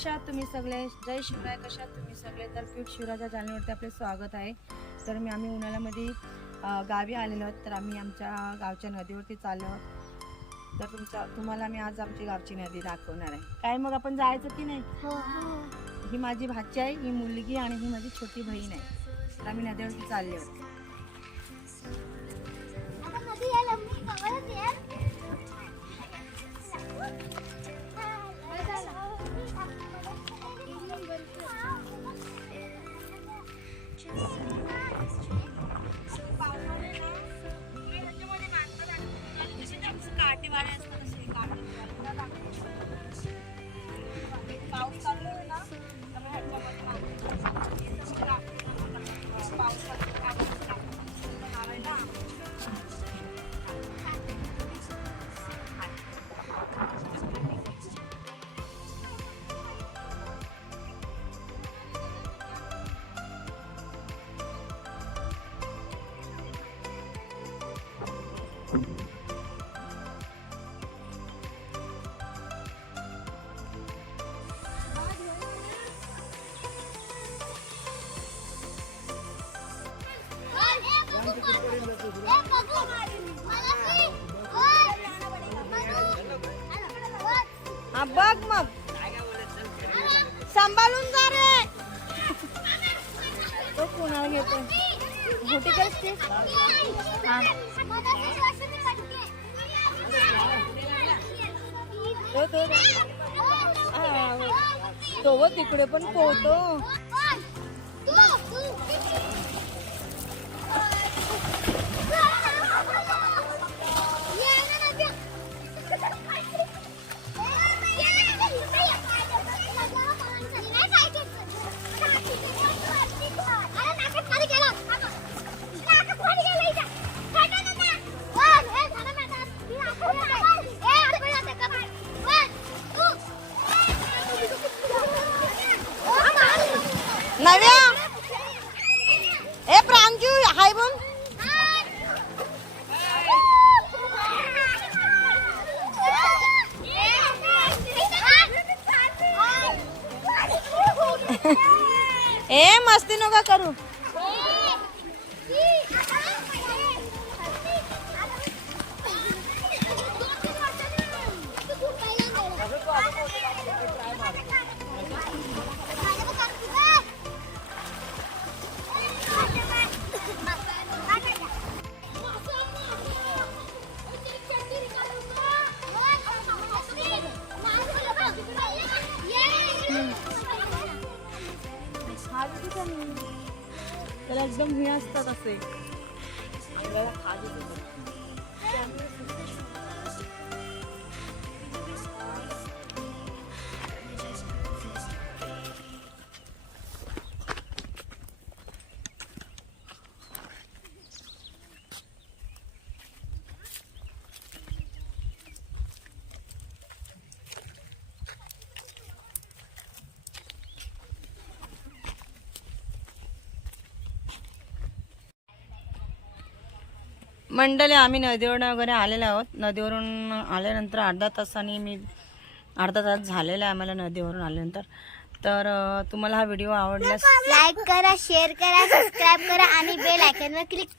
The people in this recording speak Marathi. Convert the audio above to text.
कशा आहात तुम्ही सगळे? जय शिवराय. कशा आहात तुम्ही सगळे? तर क्यूट शिवराच्या चॅनलवरती आपले स्वागत आहे. तर आम्ही उन्हाळ्यामध्ये गावी आलेलो आहोत. तर आम्ही आमच्या गावच्या नदीवरती चाललो आहोत. तर तुम्हाला मी आज आमची गावची नदी दाखवणार आहे. काय मग आपण जायचं की नाही? ही माझी भाची आहे, ही मुलगी आणि ही माझी छोटी बहीण आहे. तर आम्ही नदीवरती चालले आहोत. पाऊस चालू आहे ना, तर हा बघ मग सांभाळून जा रे. तो कोणाला घेतो मोठी करते. तो तिकडे पण पोहतो. नव्या ए प्रांजू हाय बोल. ए मस्ती नका करू. त्याला एकदम हे असतात असे अंगाला खाज येते. मंडळी आम्ही नदीवरून वगैरे आलेलो आहोत. नदीवरून आल्यानंतर अर्धा तास झालेला आहे आम्हाला नदीवरून आल्यानंतर. तर तुम्हाला हा व्हिडिओ आवडल्यास लाईक करा, शेअर करा, सबस्क्राईब करा आणि बेल आयकॉनवर क्लिक करा.